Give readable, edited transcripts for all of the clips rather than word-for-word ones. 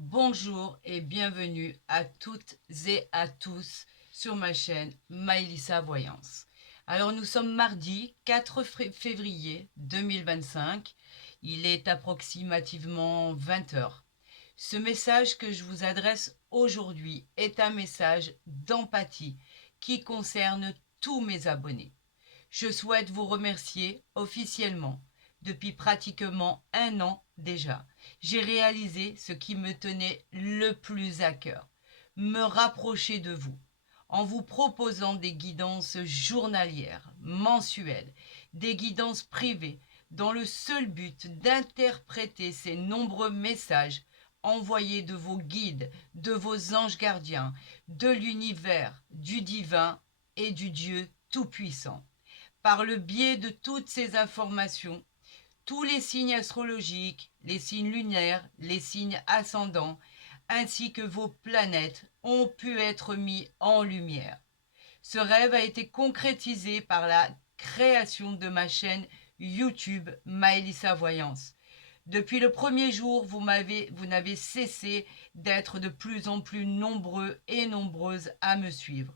Bonjour et bienvenue à toutes et à tous sur ma chaîne Maëlissa Voyance. Alors nous sommes mardi 4 février 2025. Il est approximativement 20 heures. Ce message que je vous adresse aujourd'hui est un message d'empathie qui concerne tous mes abonnés. Je souhaite vous remercier officiellement. Depuis pratiquement un an déjà, j'ai réalisé ce qui me tenait le plus à cœur, me rapprocher de vous, en vous proposant des guidances journalières, mensuelles, des guidances privées, dans le seul but d'interpréter ces nombreux messages envoyés de vos guides, de vos anges gardiens, de l'univers, du divin et du Dieu Tout-Puissant. Par le biais de toutes ces informations, tous les signes astrologiques, les signes lunaires, les signes ascendants, ainsi que vos planètes ont pu être mis en lumière. Ce rêve a été concrétisé par la création de ma chaîne YouTube Maëlissa Voyance. Depuis le premier jour, vous n'avez cessé d'être de plus en plus nombreux et nombreuses à me suivre.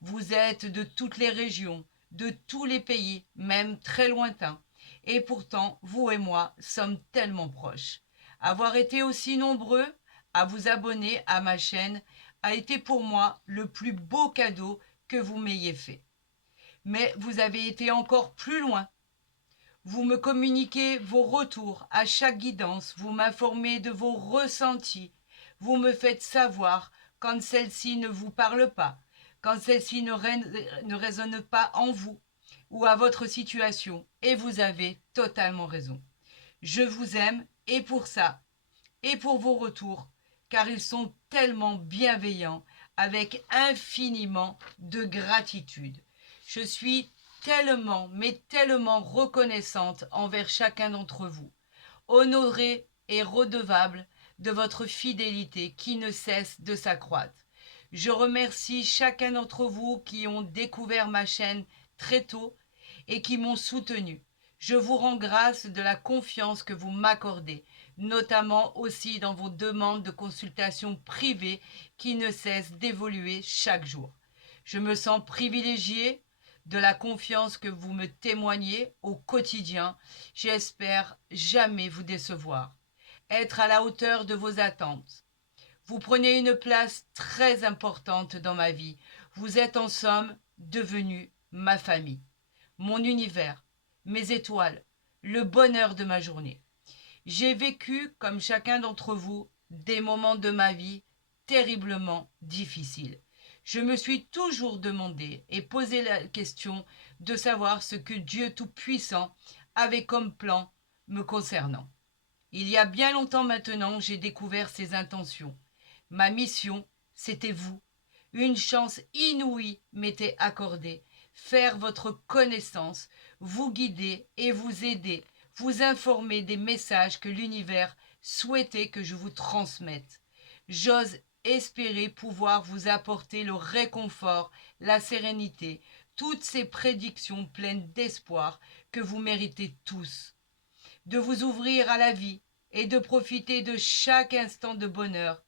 Vous êtes de toutes les régions, de tous les pays, même très lointains. Et pourtant, vous et moi sommes tellement proches. Avoir été aussi nombreux à vous abonner à ma chaîne a été pour moi le plus beau cadeau que vous m'ayez fait. Mais vous avez été encore plus loin. Vous me communiquez vos retours à chaque guidance, vous m'informez de vos ressentis, vous me faites savoir quand celle-ci ne vous parle pas, quand celle-ci ne résonne pas en vous ou à votre situation, et vous avez totalement raison. Je vous aime et pour ça, et pour vos retours, car ils sont tellement bienveillants, avec infiniment de gratitude. Je suis tellement, mais tellement reconnaissante envers chacun d'entre vous, honorée et redevable de votre fidélité qui ne cesse de s'accroître. Je remercie chacun d'entre vous qui ont découvert ma chaîne très tôt et qui m'ont soutenu. Je vous rends grâce de la confiance que vous m'accordez, notamment aussi dans vos demandes de consultation privées qui ne cessent d'évoluer chaque jour. Je me sens privilégiée de la confiance que vous me témoignez au quotidien. J'espère jamais vous décevoir, être à la hauteur de vos attentes. Vous prenez une place très importante dans ma vie. Vous êtes en somme devenu ma famille, mon univers, mes étoiles, le bonheur de ma journée. J'ai vécu, comme chacun d'entre vous, des moments de ma vie terriblement difficiles. Je me suis toujours demandé et posé la question de savoir ce que Dieu Tout-Puissant avait comme plan me concernant. Il y a bien longtemps maintenant, j'ai découvert ses intentions. Ma mission, c'était vous. Une chance inouïe m'était accordée. Faire votre connaissance, vous guider et vous aider, vous informer des messages que l'univers souhaitait que je vous transmette. J'ose espérer pouvoir vous apporter le réconfort, la sérénité, toutes ces prédictions pleines d'espoir que vous méritez tous. De vous ouvrir à la vie et de profiter de chaque instant de bonheur.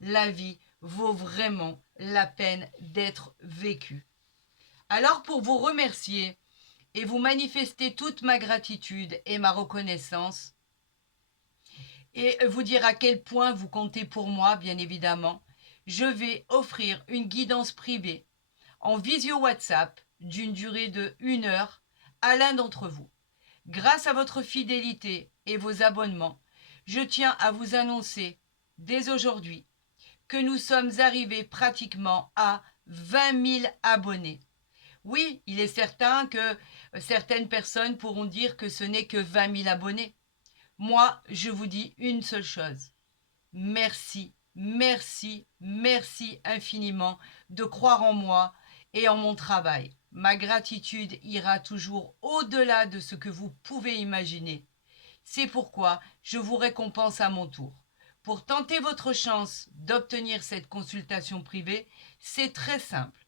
La vie vaut vraiment la peine d'être vécue. Alors pour vous remercier et vous manifester toute ma gratitude et ma reconnaissance, et vous dire à quel point vous comptez pour moi, bien évidemment, je vais offrir une guidance privée en visio WhatsApp d'une durée de 1 heure à l'un d'entre vous. Grâce à votre fidélité et vos abonnements, je tiens à vous annoncer dès aujourd'hui que nous sommes arrivés pratiquement à 20 000 abonnés. Oui, il est certain que certaines personnes pourront dire que ce n'est que 20 000 abonnés. Moi, je vous dis une seule chose. Merci, merci, merci infiniment de croire en moi et en mon travail. Ma gratitude ira toujours au-delà de ce que vous pouvez imaginer. C'est pourquoi je vous récompense à mon tour. Pour tenter votre chance d'obtenir cette consultation privée, c'est très simple.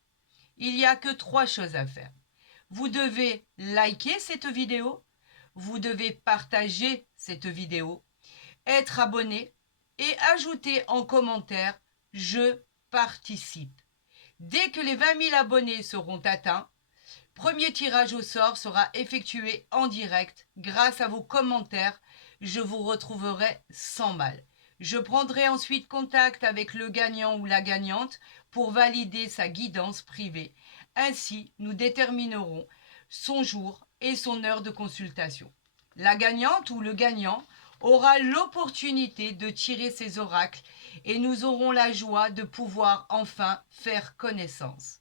Il n'y a que 3 choses à faire. Vous devez liker cette vidéo, vous devez partager cette vidéo, être abonné et ajoutez en commentaire « Je participe ». Dès que les 20 000 abonnés seront atteints, premier tirage au sort sera effectué en direct. Grâce à vos commentaires, je vous retrouverai sans mal. Je prendrai ensuite contact avec le gagnant ou la gagnante pour valider sa guidance privée. Ainsi, nous déterminerons son jour et son heure de consultation. La gagnante ou le gagnant aura l'opportunité de tirer ses oracles et nous aurons la joie de pouvoir enfin faire connaissance.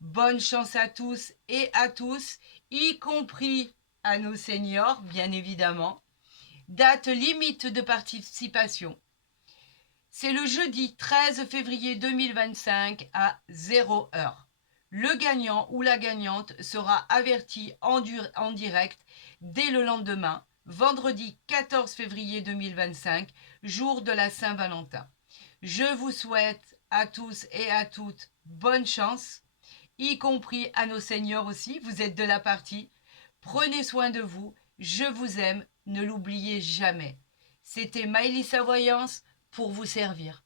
Bonne chance à tous et à tous, y compris à nos seniors, bien évidemment. Date limite de participation. C'est le jeudi 13 février 2025 à 0 heure. Le gagnant ou la gagnante sera averti en direct dès le lendemain, vendredi 14 février 2025, jour de la Saint-Valentin. Je vous souhaite à tous et à toutes bonne chance, y compris à nos seniors aussi, vous êtes de la partie. Prenez soin de vous, je vous aime, ne l'oubliez jamais. C'était Maëlys Voyance pour vous servir.